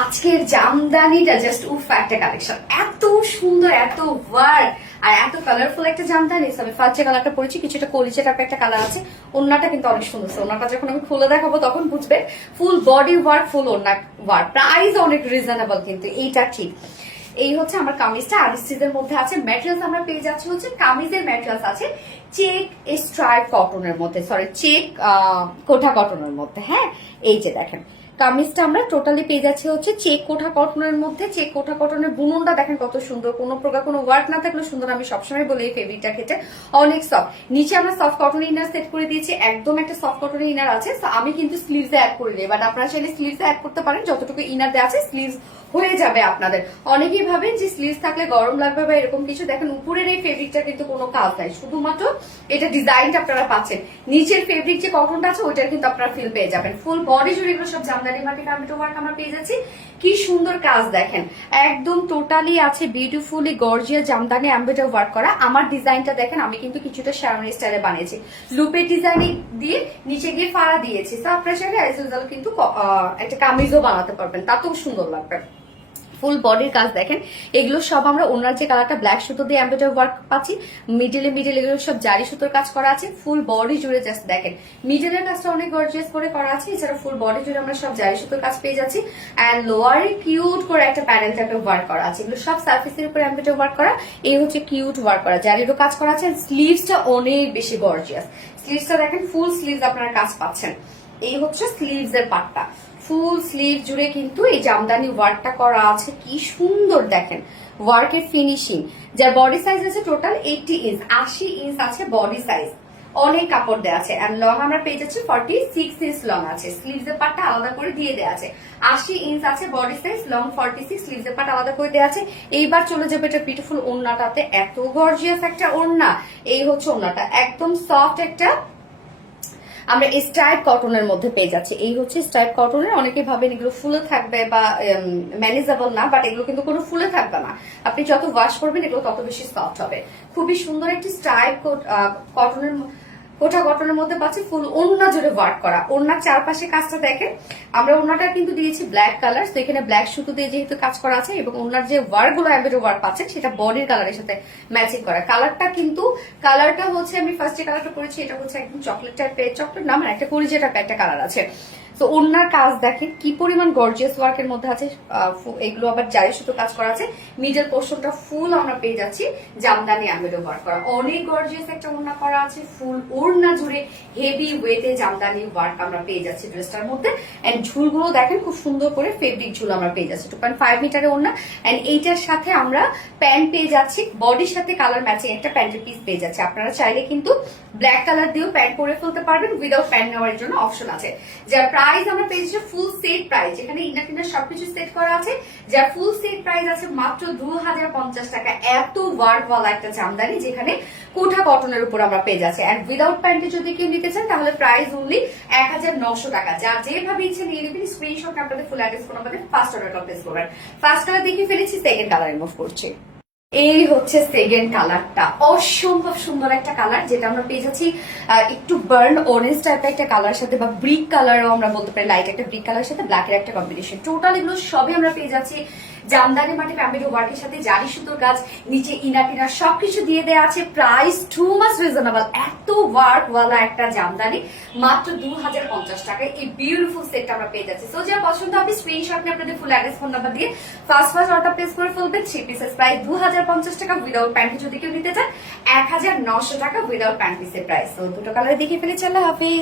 আজকের জামদানিটা জাস্ট উফ একটা কালেকশন, এত সুন্দর, এত ওয়ার্ক আর এত কালারফুল একটা জামদানি। আমি ফার্স্ট যে কালারটা পরেছি কিছুটা কলিজা টাইপের একটা কালার আছে। ওন্নাটা কিন্তু অনেক সুন্দর। ওন্নাটা যখন আমি খুলে দেখাবো তখন বুঝবে ফুল বডি ওয়ার্ক, ফুল ওন্না ওয়ার্ক। প্রাইস অনেক রিজনেবল, কিন্তু এইটা ঠিক। এই হচ্ছে আমার কামিজটা আরিস্টিজের মধ্যে আছে। ম্যাটেরিয়ালস আমরা পেয়ে যাচ্ছি হচ্ছে কামিজের ম্যাটেরিয়ালস আছে চেক স্ট্রাইপ কটনের মধ্যে, সরি চেক কোঠা কটনের মধ্যে। হ্যাঁ, এই যে দেখেন কামিজটা আমরা টোটালি পেয়ে যাচ্ছি হচ্ছে চেক কোঠা কটনের মধ্যে। চেক কোঠা কটনের বুননটা দেখেন কত সুন্দর, কোনো প্রকার কোনো ওয়ার্ক না থাকলে সুন্দর। আমি সবসময় বলি এই ফেব্রিকটা খেতে অনেক সফট। নিচে আমরা সফট কটন ইনার সেট করে দিয়েছি, একদম একটা সফট কটন ইনার আছে। আমি কিন্তু স্লিভস অ্যাড করে দিই, বাট আপনারা চাইলে স্লিভস অ্যাড করতে পারেন। যতটুকু ইনার দেওয়া আছে স্লিভস হয়ে যাবে আপনাদের। অনেকেই ভাবেন যে স্লিভস থাকলে গরম লাগবে বা এরকম কিছু। দেখেন উপরের এই ফেব্রিকটা কিন্তু কোনো কাজ নাই, শুধুমাত্র এটা ডিজাইনটা আপনারা পাচ্ছেন। নিচের ফেব্রিক যে কটনটা আছে ওইটার কিন্তু আপনারা ফিল পেয়ে যাবেন। ফুল বডি জুড়ে এগুলো সব জামদানি মার্কেট আমিটো ওয়ার্ক আমরা পেয়ে যাচ্ছি। কি সুন্দর কাজ দেখেন, একদম টোটালি আছে beautifully gorgeous Jamdani embroidery work করা। আমার ডিজাইনটা দেখেন, আমি কিন্তু কিছুটা শ্যারন স্টাইলে বানিয়েছি, লুপের ডিজাইন দিয়ে নিচে গিয়ে ফাড়া দিয়েছি। তো আপনার চাইলে অ্যাজ ইউজুয়াল কিন্তু একটা কামিজও বানাতে পারবেন, তাতেও সুন্দর লাগবে। ফুল বডির কাজ দেখেন, এগুলো সব আমরা ওনার যে কালারটা ব্ল্যাক সুতো দিয়ে এমব্রয়ডারি ওয়ার্ক পাচ্ছি। মিডল এগুলো সব জারি সুতোর কাজ করা আছে। ফুল বডি জুড়ে জাস্ট দেখেন মিডলের কাজটা অনেক গর্জিয়াস করে করা আছে। এছাড়া ফুল বডি জুড়ে আমরা সব জারি সুতোর কাজ পেয়ে যাচ্ছি। অ্যান্ড লোয়ারে কিউট করে একটা প্যানেল টাইপের ওয়ার্ক করা আছে। এগুলো সব সার্ফেসের উপরে এমব্রয়ডারি ওয়ার্ক করা। এই হচ্ছে কিউট ওয়ার্ক করা, জারিরও কাজ করা আছে। স্লিভসটা অনেক বেশি গর্জিয়াস। স্লিভসটা দেখেন ফুল স্লিভস আপনারা কাজ পাচ্ছেন। এই হচ্ছে স্লিভস এর পার্টটা, ফুল স্লিভ জুড়ে কিন্তু এই জামদানি ওয়ার্কটা করা আছে। কি সুন্দর দেখেন ওয়ার্কের ফিনিশিং। যার বডি সাইজ আছে টোটাল 80 ইঞ্চ, 80 ইঞ্চ আছে বডি সাইজ। অনেক কাপড় দেওয়া আছে। এন্ড লং আমরা পেয়ে যাচ্ছি 46 ইঞ্চ লং আছে। স্লিভস এর পার্টটা আলাদা করে দিয়ে দেওয়া আছে। 80 ইঞ্চ আছে বডি সাইজ, লং 46, স্লিভস এর পার্ট আলাদা করে দেওয়া আছে। এইবার চলে যাবে এটা বিউটিফুল ওড়নাটাতে। এত গর্জিয়াস একটা ওড়না। এই হচ্ছে ওড়নাটা, একদম সফট একটা আমরা স্ট্রাইপ কটনের মধ্যে পেয়ে যাচ্ছি। এই হচ্ছে স্ট্রাইপ কটনের। অনেকে ভাবেন এগুলো ফুলে থাকবে বা ম্যানেজেবল না, বাট এগুলো কিন্তু কোনো ফুলে থাকবে না। আপনি যত ওয়াশ করবেন এগুলো তত বেশি সফট হবে। খুবই সুন্দর একটি স্ট্রাইপ কটনের কোঠা কটনের মধ্যে পাচ্ছি। ফুল ওড়না জুড়ে ওয়ার্ক করা। ওড়নার চারপাশে কাজটা দেখেন, আমরা ওড়নাটা কিন্তু দিয়েছি ব্ল্যাক কালার। তো এখানে ব্ল্যাক সুতো দিয়ে যেহেতু কাজ করা আছে, এবং ওড়নার যে ওয়ার্ক গুলো এমব্রয়ডারি ওয়ার্ক পাচ্ছেন সেটা বডির কালারের সাথে ম্যাচিং করা। কালারটা হচ্ছে আমি ফার্স্ট যে কালারটা করেছি এটা হচ্ছে একদম চকলেট টাইপের, চকলেট না মানে একটা কলিজা টাইপের একটা কালার আছে। তো ওড়নার কাজ দেখেন কি পরিমাণ গর্জিয়াস ওয়ার্কের মধ্যে আছে। এগুলো আবার জারি সুতো কাজ করা আছে। মিডল পোর্শনটা ফুল আমরা পেয়ে যাচ্ছি জামদানি এমব্রয়ডারি ওয়ার্ক করা। অনেক গর্জিয়াস একটা ওড়না করা আছে। ফুল ওড়না জুড়ে হেভি ওয়েটে জামদানি ওয়ার্ক আমরা পেয়ে যাচ্ছি ড্রেসটার মধ্যে। এন্ড ঝুলগুলো দেখেন খুব সুন্দর করে ফেব্রিক ঝুল আমরা পেয়ে যাচ্ছি। 2.5 মিটারের ওড়না। এন্ড এইটার সাথে আমরা প্যান্ট পেয়ে যাচ্ছি, বডির সাথে কালার ম্যাচিং একটা প্যান্টের পিস পেয়ে যাচ্ছে। আপনারা চাইলে কিন্তু ব্ল্যাক কালার দিয়েও প্যান্ট পরে ফেলতে পারবেন, উইদাউট প্যান্ট নেওয়ার জন্য অপশন আছে। যার প্রাইস আমরা পেয়েছি ফুল সেট প্রাইস, যেখানে ইনার টিনার সবকিছু সেট করা আছে। যার ফুল সেট প্রাইস আছে মাত্র 2050 টাকা। এত ওয়ার্ক ওয়ালা একটা জামদানি যেখানে কোঠা কটনের উপর আমরা পেয়ে যাচ্ছি। এন্ড উইদাউট প্যান্টে যদি কেউ নিতে চান তাহলে প্রাইস অনলি 1900 টাকা। যার যেভাবে ইচ্ছে নিয়ে নেবেন, স্ক্রিনশট আপনাদের ফুল অ্যাড্রেস ফোন আমাদের ফার্স্ট অর্ডারটা প্লেস করবেন। ফার্স্ট কালার দেখিয়ে ফেলেছি, সেকেন্ড কালার রিমুভ করছি। এই হচ্ছে সেকেন্ড কালারটা, অসম্ভব সুন্দর একটা কালার, যেটা আমরা পেয়ে যাচ্ছি একটু বার্ন অরেঞ্জ টাইপের একটা কালার সাথে, বা ব্রিক কালারও আমরা বলতে পারি, লাইট একটা ব্রিক কালার সাথে ব্ল্যাকের একটা কম্বিনেশন। টোটাল এগুলো সবই আমরা পেয়ে যাচ্ছি জামদানি মাটি এমব্রয়ডারি ওয়ার্কের সাথে জারি সুতোর কাজ, নিচে ইনার টিনার সবকিছু দিয়ে দেওয়া আছে। Price too much reasonable. এত ওয়ার্ক ওয়ালা একটা জামদানি মাত্র 2050 টাকায় এই বিউটিফুল সেটটা আমরা পেয়ে যাচ্ছি। সো যা পছন্দ হবে স্ক্রিনশট নিয়ে আপনাদের ফুল অ্যাড্রেস ফোন নাম্বার দিয়ে ফার্স্ট অর্ডার প্লেস করে ফেলবেন। 3 পিসের প্রাইস 2050 টাকা। উইদাউট প্যান্ট যদি কেউ নিতে চান 1900 টাকা উইদাউট প্যান্ট পিসের প্রাইস। তো দুটো কালার দেখে ফেলেছি। আল্লাহ হাফেজ।